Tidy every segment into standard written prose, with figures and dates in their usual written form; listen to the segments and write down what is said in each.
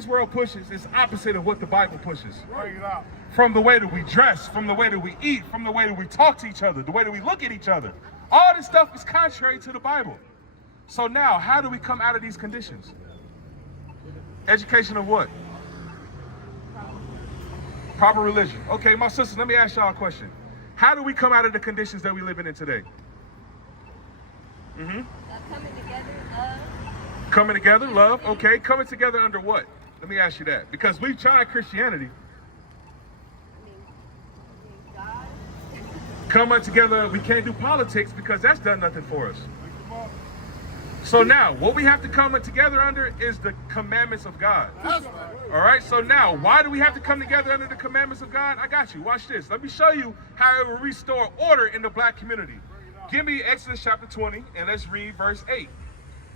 this world pushes is opposite of what the Bible pushes. Bring it out. From the way that we dress, from the way that we eat, from the way that we talk to each other, the way that we look at each other. All this stuff is contrary to the Bible. So now, how do we come out of these conditions? Education of what? Proper religion. Okay, my sisters, let me ask y'all a question. How do we come out of the conditions that we live in today? Coming together, love. Coming together, love. Okay, coming together under what? Let me ask you that. Because we've tried Christianity. God. Coming together, we can't do politics because that's done nothing for us. So now, what we have to come together under is the commandments of God. That's right. All right, so now, why do we have to come together under the commandments of God? I got you. Watch this. Let me show you how it will restore order in the black community. Give me Exodus chapter 20, and let's read verse 8.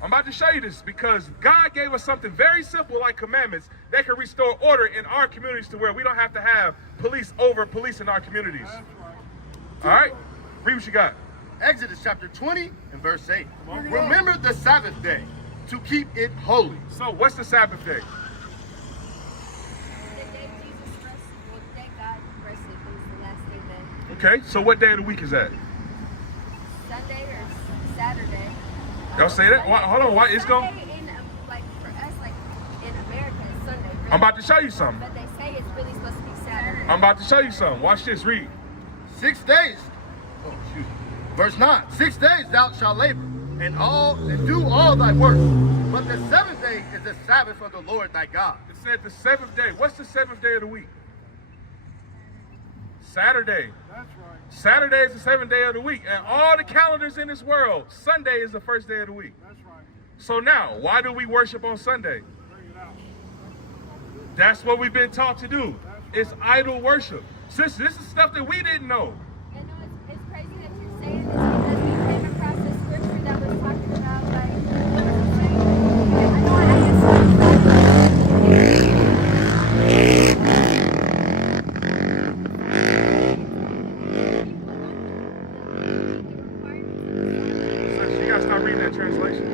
I'm about to show you this because God gave us something very simple like commandments that can restore order in our communities to where we don't have to have police over police in our communities. All right, read what you got. Exodus chapter 20 and verse 8. Remember the Sabbath day to keep it holy. So what's the Sabbath day? The day Jesus rested, well, the day God rested, it was the last day that Okay, so what day of the week is that? Sunday or Saturday. Y'all say that? Hold on, why? It's going. Sunday in, like, for us, like, in America, it's Sunday. Really. I'm about to show you something. But they say it's really supposed to be Saturday. I'm about to show you something. Watch this, read. 6 days. Oh, excuse me. Verse 9. 6 days thou shalt labor and do all thy work. But the 7th day is the Sabbath of the Lord thy God. It said the 7th day. What's the 7th day of the week? Saturday. That's right. Saturday is the 7th day of the week. And all the calendars in this world, Sunday is the first day of the week. That's right. So now, why do we worship on Sunday? Bring it out. That's what we've been taught to do. It's idol worship. Since this is stuff that we didn't know. And no, it's crazy that you're saying this because we came across this scripture that was talking about, like, what was it saying? I know I can say You gotta start reading that translation.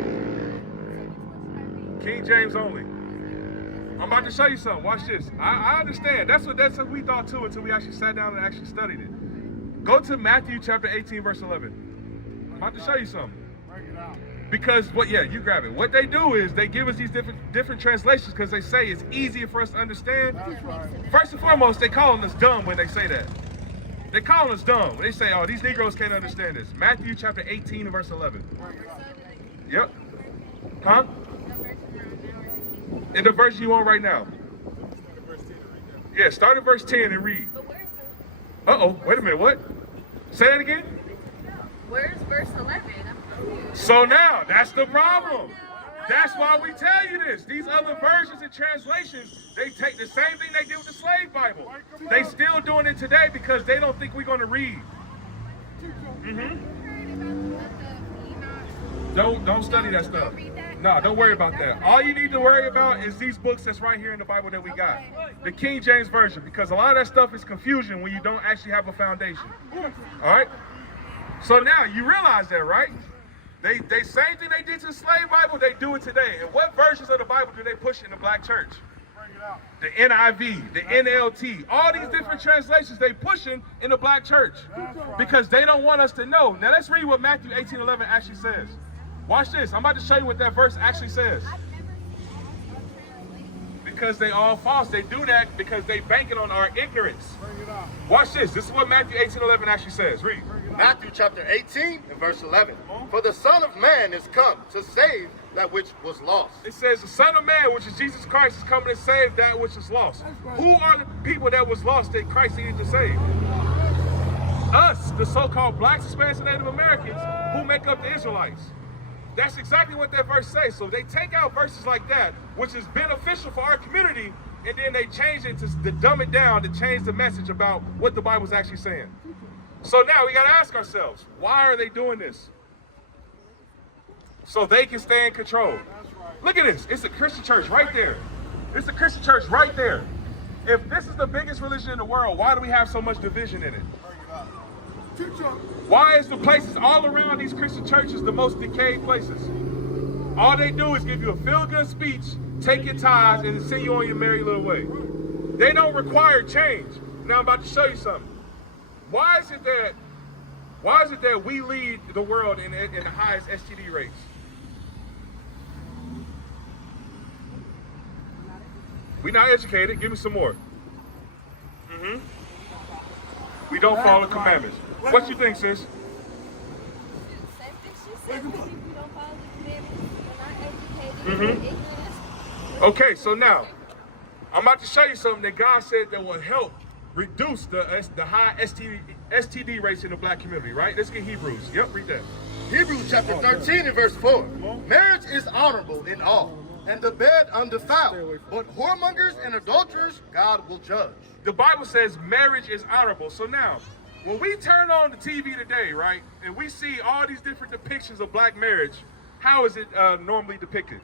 King James only. I'm about to show you something. Watch this. I understand. That's what we thought too until we actually sat down and actually studied it. Go to Matthew chapter 18, verse 11. I'm about to show you something. Bring it out. Because you grab it. What they do is they give us these different translations because they say it's easier for us to understand. That's right. First and foremost, they calling us dumb when they say that. They calling us dumb when they say, "Oh, these Negroes can't understand this." Matthew chapter 18 and verse 11. Yep. Huh? In the verse you on right now. Yeah, start at verse 10 and read. But where's Uh-oh, wait a minute, what? Say that again? where's verse 11? I'm confused. So now, that's the problem. That's why we tell you this. These other versions and translations, they take the same thing they did with the slave Bible. They still doing it today because they don't think we're going to read. Don't study that stuff. No, don't worry about that. All you need to worry about is these books that's right here in the Bible that we got. The King James Version, because a lot of that stuff is confusion when you don't actually have a foundation. All right? So now, you realize that, right? They same thing they did to the slave Bible, they do it today. And what versions of the Bible do they push in the black church? Bring it out. The NIV, the NLT, all these different translations they pushing in the black church because they don't want us to know. Now let's read what Matthew 18:11 actually says. Watch this. I'm about to show you what that verse actually says. Because they all false. They do that because they banking on our ignorance. Bring it out. Watch this. This is what Matthew 18:11 actually says. Read. Matthew chapter 18 and verse 11. For the Son of Man is come to save that which was lost. It says the Son of Man, which is Jesus Christ, is coming to save that which is lost. Who are the people that was lost that Christ needed to save? Us, the so-called blacks, Hispanics, and Native Americans who make up the Israelites. That's exactly what that verse says. So they take out verses like that, which is beneficial for our community, and then they change it to dumb it down to change the message about what the Bible's actually saying. So now we got to ask ourselves, why are they doing this? So they can stay in control. Look at this. It's a Christian church right there. It's a Christian church right there. If this is the biggest religion in the world, why do we have so much division in it? Why is the places all around these Christian churches the most decayed places? All they do is give you a feel-good speech take your tithes, and send you on your merry little way. They don't require change. Now I'm about to show you something. Why is it that we lead the world in the highest STD rates? We're not educated. Give me some more. We don't follow the commandments. What you think, sis? Same thing she said. We don't follow the commandments. We're not educated. We're ignorant. Okay, so now I'm about to show you something that God said that will help reduce the high STD rates in the black community, right? Let's get Hebrews. Yep, read that. Hebrews chapter 13 and verse 4. Marriage is honorable in all, and the bed undefiled. But whoremongers and adulterers God will judge. The Bible says marriage is honorable. So now, when we turn on the TV today, right, and we see all these different depictions of black marriage, how is it normally depicted?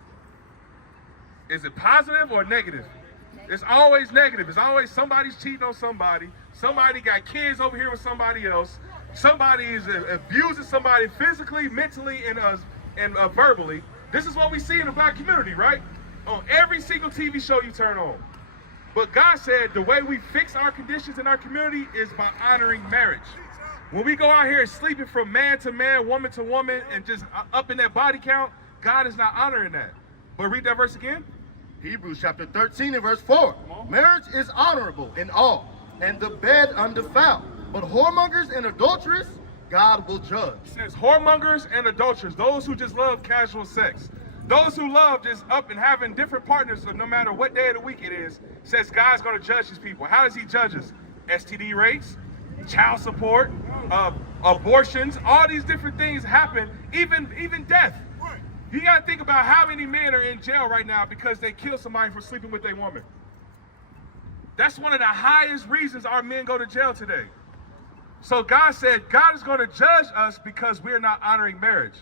Is it positive or negative? It's always negative. It's always somebody's cheating on somebody. Somebody got kids over here with somebody else. Somebody is abusing somebody physically, mentally, and verbally. This is what we see in the black community, right? On every single TV show you turn on. But God said the way we fix our conditions in our community is by honoring marriage. When we go out here sleeping from man to man, woman to woman, and just up in that body count, God is not honoring that. But read that verse again. Hebrews chapter 13 and verse 4. Marriage is honorable in all, and the bed undefiled. But whoremongers and adulterers God will judge. It says whoremongers and adulterers, those who just love casual sex. Those who love just up and having different partners, so no matter what day of the week it is, says God's going to judge these people. How does he judge us? STD rates, child support, abortions, all these different things happen, even death. You got to think about how many men are in jail right now because they killed somebody for sleeping with their woman. That's one of the highest reasons our men go to jail today. So God said God is going to judge us because we're not honoring marriage.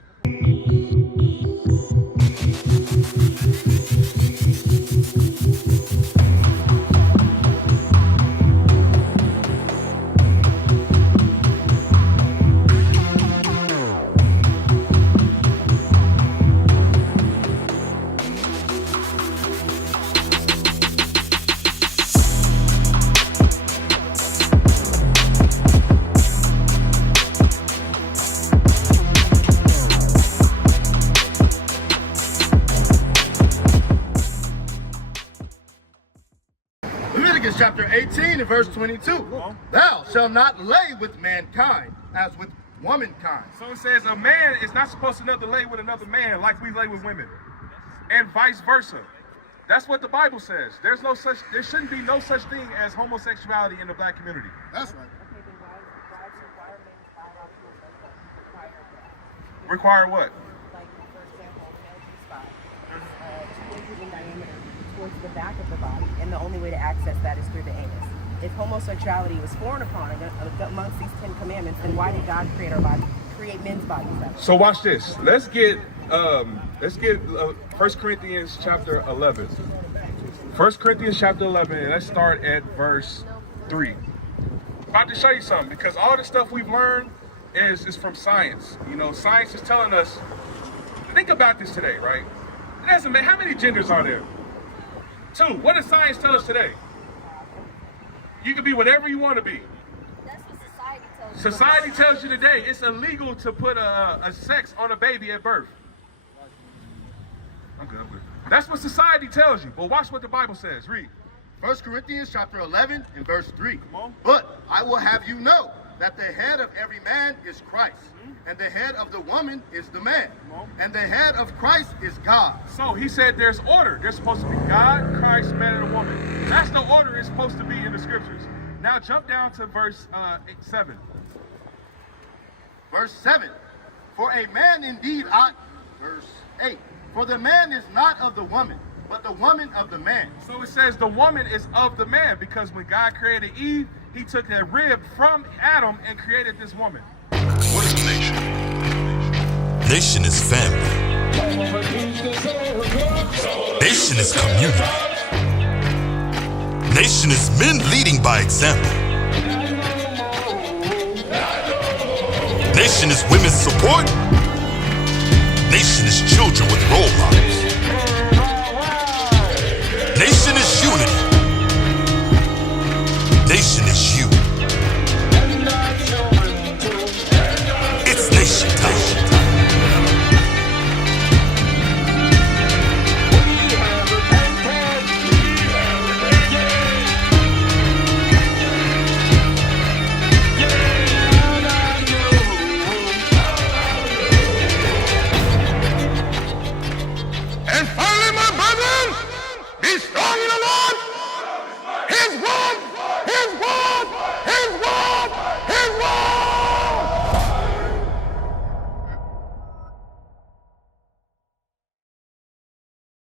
Chapter 18 and verse 22. Thou shalt not lay with mankind as with womankind. So it says a man is not supposed to lay with another man like we lay with women, and vice versa. That's what the Bible says. There shouldn't be no such thing as homosexuality in the black community. That's right. Require what? Like, for example, male G-spot is 2 inches in diameter towards the back of the body, and the only way to access that is through the anus. If homosexuality was foreign upon amongst these 10 commandments, then why did God create men's bodies that way? So watch this. Let's get 1 Corinthians chapter 11. 1 Corinthians chapter 11, and let's start at verse 3. I'm about to show you something, because all the stuff we've learned is from science. You know, science is telling us, think about this today, right? It doesn't matter, how many genders are there? 2. What does science tell us today? You can be whatever you want to be. That's what society tells you. Society tells you today it's illegal to put a sex on a baby at birth. I'm good. That's what society tells you. But watch what the Bible says. Read. 1 Corinthians chapter 11 and verse 3. Come on. But I will have you know that the head of every man is Christ, and the head of the woman is the man, and the head of Christ is God. So he said there's order. There's supposed to be God, Christ, man, and a woman. That's the order it's supposed to be in the scriptures. Now jump down to verse 7. Verse 7. For a man indeed ought, verse 8. For the man is not of the woman, but the woman of the man. So it says the woman is of the man, because when God created Eve, he took that rib from Adam and created this woman. What is a nation? Nation is family. Nation is community. Nation is men leading by example. Nation is women's support. Nation is children with role models.